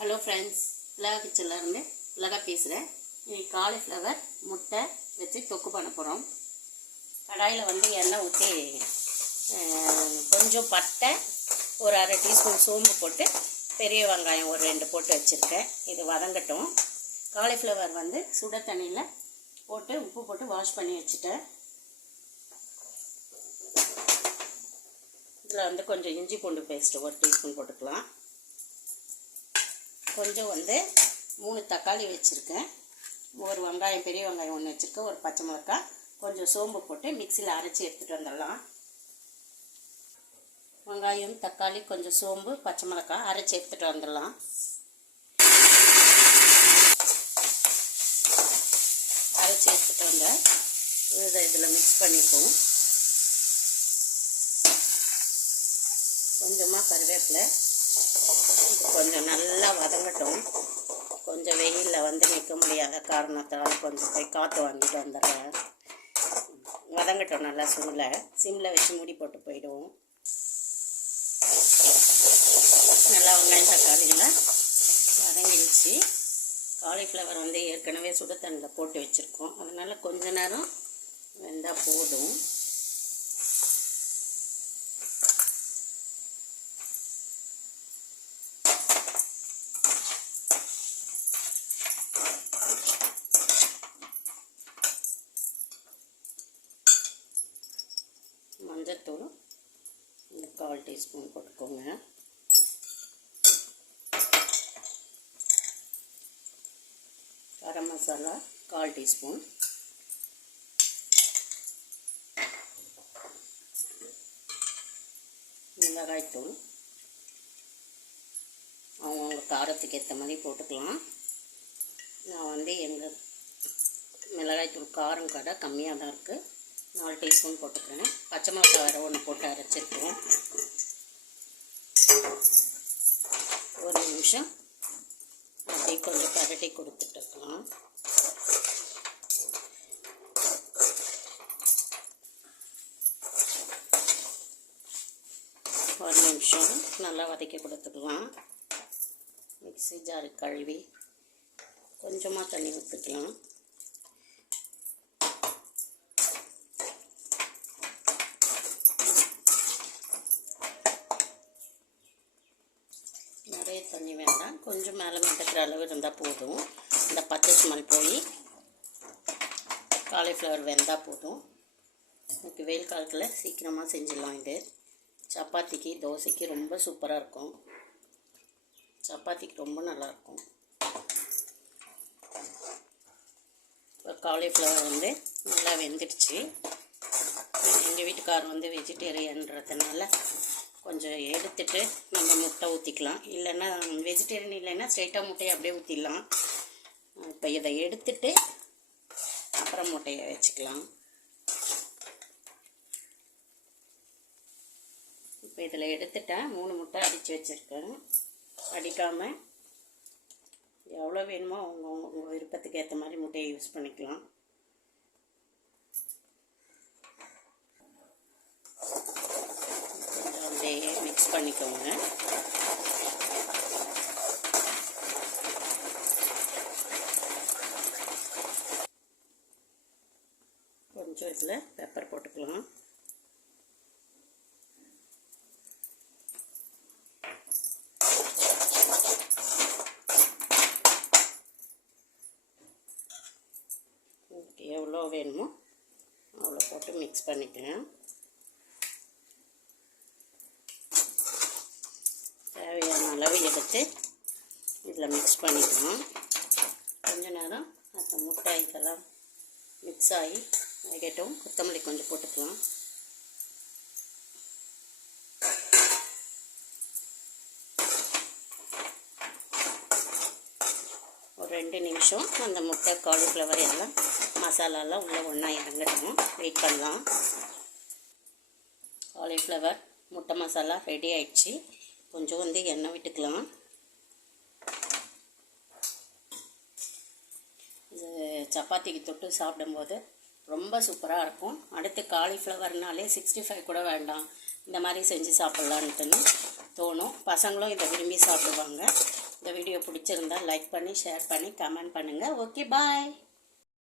Hello friends, உலகா கிச்சன்லேருந்து உலகா பேசுகிறேன். இன்னைக்கு cauliflower முட்டை வச்சு தொக்கு பண்ண போகிறோம். கடாயில் எண்ணெய் ஊற்றி கொஞ்சம் பட்டை, ஒரு அரை டீஸ்பூன் சோம்பு போட்டு பெரிய வெங்காயம் ஒரு 2 போட்டு வச்சுருக்கேன். இது வதங்கட்டும். காலிஃப்ளவர் சுட தண்ணியில் போட்டு உப்பு போட்டு வாஷ் பண்ணி வச்சுட்டேன். இதில் கொஞ்சம் இஞ்சி பூண்டு பேஸ்ட்டு ஒரு டீஸ்பூன் போட்டுக்கலாம். கொஞ்சம் 3 தக்காளி வச்சுருக்கேன். ஒரு வெங்காயம், பெரிய வெங்காயம் 1 வச்சுருக்கேன். ஒரு பச்சை மிளகாய், கொஞ்சம் சோம்பு போட்டு மிக்சியில் அரைச்சி எடுத்துகிட்டு வந்துடலாம். வெங்காயம், தக்காளி, கொஞ்சம் சோம்பு, பச்சை மிளகாய் அரைச்சி எடுத்துகிட்டு வந்துடலாம். அரைச்சி எடுத்துகிட்டு வந்த இதில் மிக்ஸ் பண்ணிப்போம். கொஞ்சமாக கருவேப்பிலை, கொஞ்சம் நல்லா வதங்கட்டும். கொஞ்சம் வெயிலில் நிற்க முடியாத காரணத்தால் கொஞ்சம் போய் காற்று வாங்கிட்டு வந்துடுறேன். வதங்கட்டும் நல்லா. சிம்மில் வச்சு மூடி போட்டு போயிடுவோம். நல்லா வெங்காயம் தக்காளியில் வதங்கிடுச்சு. காலிஃப்ளவர் ஏற்கனவே சுடு தண்ணியில் போட்டு வச்சுருக்கோம். அதனால் கொஞ்ச நேரம் வெந்தால் போதும். மஞ்சத்தூள் 1/4 டீஸ்பூன் போட்டுக்கோங்க. கரம் மசாலா 1/4 டீஸ்பூன். மிளகாய்த்தூள் அவங்கவுங்க காரத்துக்கு ஏற்ற மாதிரி போட்டுக்கலாம். நான் எங்கள் மிளகாய்த்தூள் காரம் கடை கம்மியாக தான் இருக்குது. 4 டீஸ்பூன் போட்டுக்கிறேன். பச்சை மிளகாய் வேறு 1 போட்டு அரைச்சிருக்கோம். ஒரு நிமிஷம் அப்படியே கொஞ்சம் பரட்டி கொடுத்துட்டுருக்கலாம். ஒரு நிமிஷம் நல்லா வதக்கி கொடுத்துக்கலாம். மிக்ஸி ஜாரு கழுவி கொஞ்சமாக தண்ணி ஊற்றிக்கலாம். நிறைய தண்ணி வேண்டாம், கொஞ்சம் மேலே மிதக்கிற அளவு இருந்தால் போதும். இந்த பச்சை ஸ்மெல் போய் காலிஃப்ளவர் வெந்தால் போதும். எனக்கு வெயில் காலத்தில் சீக்கிரமாக செஞ்சிடலாம். இது சப்பாத்திக்கு, தோசைக்கு ரொம்ப சூப்பராக இருக்கும். சப்பாத்திக்கு ரொம்ப நல்லாயிருக்கும். இப்போ காலிஃப்ளவர் நல்லா வெந்துடுச்சு. எங்கள் வீட்டுக்காரர் வெஜிடேரியன்றதுனால கொஞ்சம் எடுத்துட்டு நம்ம முட்டை ஊற்றிக்கலாம். இல்லைன்னா வெஜிடேரியன் இல்லைன்னா ஸ்ட்ரைட்டாக முட்டையை அப்படியே ஊற்றிடலாம். இப்போ இதை எடுத்துட்டு அப்புறம் முட்டையை வச்சுக்கலாம். இப்போ இதில் எடுத்துட்டேன். 3 முட்டை அடித்து வச்சுருக்கேன். அடிக்காமல் எவ்வளோ வேணுமோ உங்கள் விருப்பத்துக்கு ஏற்ற மாதிரி முட்டையை யூஸ் பண்ணிக்கலாம். மிக்ஸ் பண்ணிக்கோங்க. கொஞ்சம் இதில் பெப்பர் போட்டுக்கலாம். எவ்வளோ வேணுமோ அவ்வளோ போட்டு மிக்ஸ் பண்ணிக்கிறேன். தேவையான அளவு எடுத்து இதில் மிக்ஸ் பண்ணிக்கலாம். கொஞ்ச நேரம் அந்த முட்டை இதெல்லாம் மிக்ஸ் ஆகி வேகட்டும். கொத்தமல்லி கொஞ்சம் போட்டுக்கலாம். ஒரு 2 நிமிஷம் அந்த முட்டை, காலிஃப்ளவர் எல்லாம் மசாலாலாம் உள்ளே ஒன்றா இறங்கட்டும். வெயிட் பண்ணலாம். காலிஃப்ளவர் முட்டை மசாலா ரெடி ஆயிடுச்சு. கொஞ்சம் எண்ணெய் விட்டுக்கலாம். இது சப்பாத்திக்கு தொட்டு சாப்பிடும்போது ரொம்ப சூப்பராக இருக்கும். அடுத்து காலிஃப்ளவர்னாலே 65 கூட வேண்டாம், இந்த மாதிரி செஞ்சு சாப்பிட்லான்ட்டுன்னு தோணும். பசங்களும் இதை விரும்பி சாப்பிடுவாங்க. இந்த இந்த வீடியோ பிடிச்சிருந்தா லைக் பண்ணி ஷேர் பண்ணி கமெண்ட் பண்ணுங்கள். Okay bye.